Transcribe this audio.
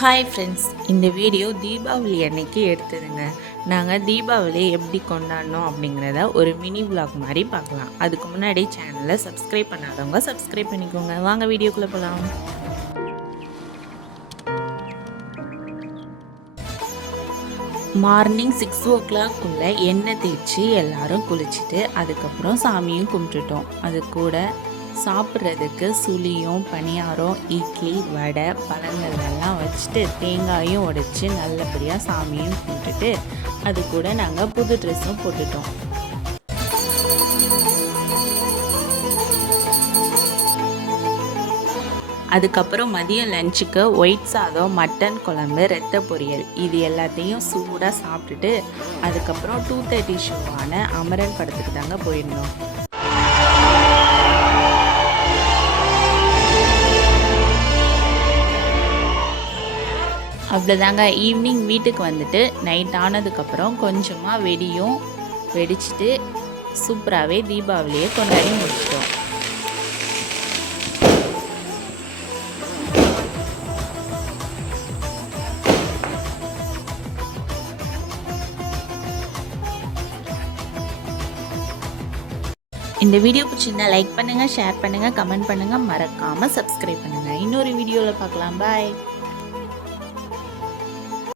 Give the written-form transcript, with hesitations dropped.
Hi friends, இந்த video Deepavali அன்னைக்கு எடுத்ததுங்க. நாங்கள் தீபாவளி எப்படி கொண்டாடினோம் அப்படிங்கிறத ஒரு மினி விலாக் மாதிரி பார்க்கலாம். அதுக்கு முன்னாடி சேனலை சப்ஸ்கிரைப் பண்ணாதவங்க சப்ஸ்கிரைப் பண்ணிக்கோங்க. வாங்க வீடியோக்குள்ளே போகலாம். மார்னிங் 6 o'clock எண்ணெய் தேய்ச்சி எல்லோரும் குளிச்சுட்டு அதுக்கப்புறம் சாமியும் கும்பிட்டுட்டோம். அது கூட சாப்பிட்றதுக்கு சுழியும் பணியாரம் இட்லி வடை பழங்கள் எல்லாம் வச்சுட்டு தேங்காயும் உடைச்சி நல்லபடியாக சாமியும் கும்பிட்டுட்டு அது கூட நாங்கள் புது ட்ரெஸ்ஸும் போட்டுட்டோம். அதுக்கப்புறம் மதியம் லஞ்சுக்கு ஒயிட் சாதம் மட்டன் குழம்பு ரத்த பொரியல் இது எல்லாத்தையும் சூடாக சாப்பிட்டுட்டு அதுக்கப்புறம் 2:30 ஷோவான அமரன் படத்துக்கு தாங்க போயிருந்தோம். அவ்வளோதாங்க. ஈவினிங் வீட்டுக்கு வந்துட்டு நைட் ஆனதுக்கப்புறம் கொஞ்சமாக வெடியும் வெடிச்சிட்டு சூப்பராகவே தீபாவளியை கொண்டாடி முடிச்சிட்டோம். இந்த வீடியோ பிடிச்சிருந்தா லைக் பண்ணுங்கள், ஷேர் பண்ணுங்கள், கமெண்ட் பண்ணுங்கள், மறக்காமல் சப்ஸ்கிரைப் பண்ணுங்கள். இன்னொரு வீடியோவில் பார்க்கலாம். பாய்.